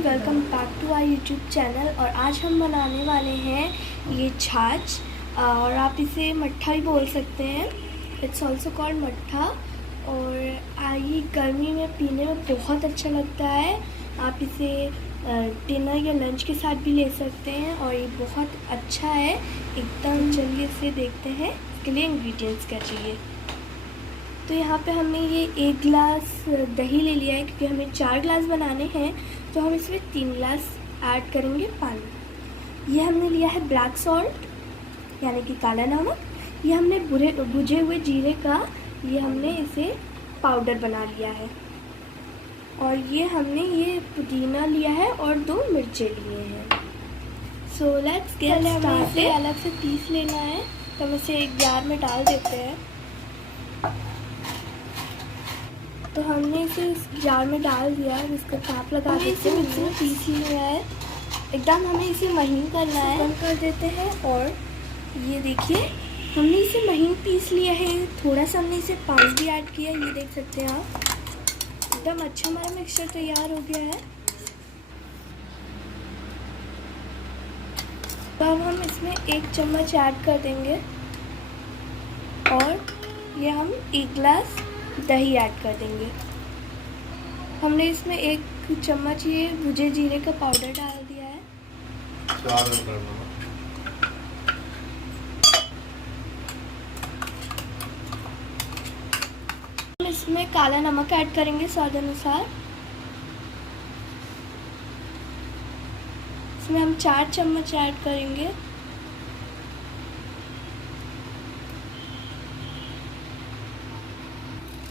Welcome back to our YouTube channel. और आज हम बनाने वाले हैं ये छाछ, और आप इसे मट्ठा भी बोल सकते हैं। इट्स ऑल्सो कॉल्ड मट्ठा। और ये गर्मी में पीने में बहुत अच्छा लगता है। आप इसे डिनर या लंच के साथ भी ले सकते हैं और ये बहुत अच्छा है एकदम। चलिए इसे देखते हैं। इसके लिए इंग्रेडिएंट्स क्या चाहिए। तो यहाँ पे हमने ये 1 गिलास दही ले लिया है, क्योंकि हमें 4 गिलास बनाने हैं तो हम इसमें 3 गिलास ऐड करेंगे पानी। ये हमने लिया है ब्लैक सॉल्ट यानी कि काला नमक। ये हमने भुजे हुए जीरे का ये हमने इसे पाउडर बना लिया है। और ये हमने ये पुदीना लिया है और 2 मिर्चे लिए हैं। So let's get started. इसे अलग से पीस लेना है, तो हम इसे एक जार में डाल देते हैं। तो हमने इसे इस जार में डाल दिया है, इसका कैप लगा के इसे मिक्सी में पीस लिया है। एकदम हमें इसे महीन करना है। बंद कर देते हैं। और ये देखिए हमने इसे महीन पीस लिया है। थोड़ा सा हमने इसे पानी भी ऐड किया, ये देख सकते हैं आप। एकदम अच्छा हमारा मिक्सचर तैयार हो गया है। तो अब हम इसमें 1 चम्मच ऐड कर देंगे और ये हम 1 गिलास दही ऐड कर देंगे। हमने इसमें 1 चम्मच ये भुजे जीरे का पाउडर डाल दिया है। हम इसमें काला नमक ऐड करेंगे स्वाद अनुसार। इसमें हम 4 चम्मच ऐड करेंगे।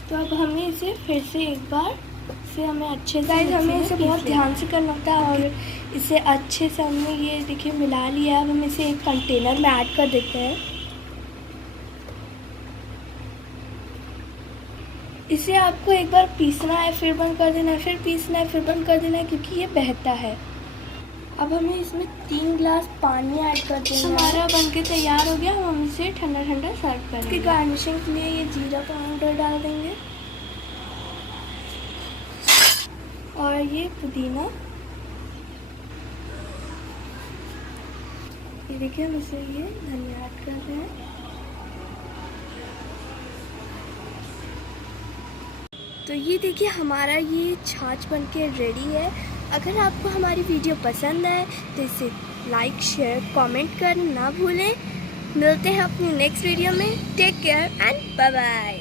तो अब हमें इसे फिर से एक बार से हमें अच्छे से हमें इसे बहुत ध्यान से करना होता है। और इसे अच्छे से हमने ये देखिए मिला लिया है। अब हम इसे एक कंटेनर में ऐड कर देते हैं। इसे आपको एक बार पीसना है, फिर बंद कर देना है, फिर पीसना है, फिर बंद कर देना है, क्योंकि ये बहता है। अब हमें इसमें 3 गिलास पानी ऐड कर देना है। हमारा बनके तैयार हो गया। हम इसे ठंडा ठंडा सर्व करेंगे। इसकी गार्निशिंग के लिए ये जीरा पाउडर डाल देंगे और ये पुदीना। ये देखिए हम इसे ये धनिया ऐड कर रहे हैं। तो ये देखिए हमारा ये छाछ बनके रेडी है। अगर आपको हमारी वीडियो पसंद आए तो इसे लाइक शेयर कमेंट करना ना भूलें। मिलते हैं अपनी नेक्स्ट वीडियो में। Take care and bye bye.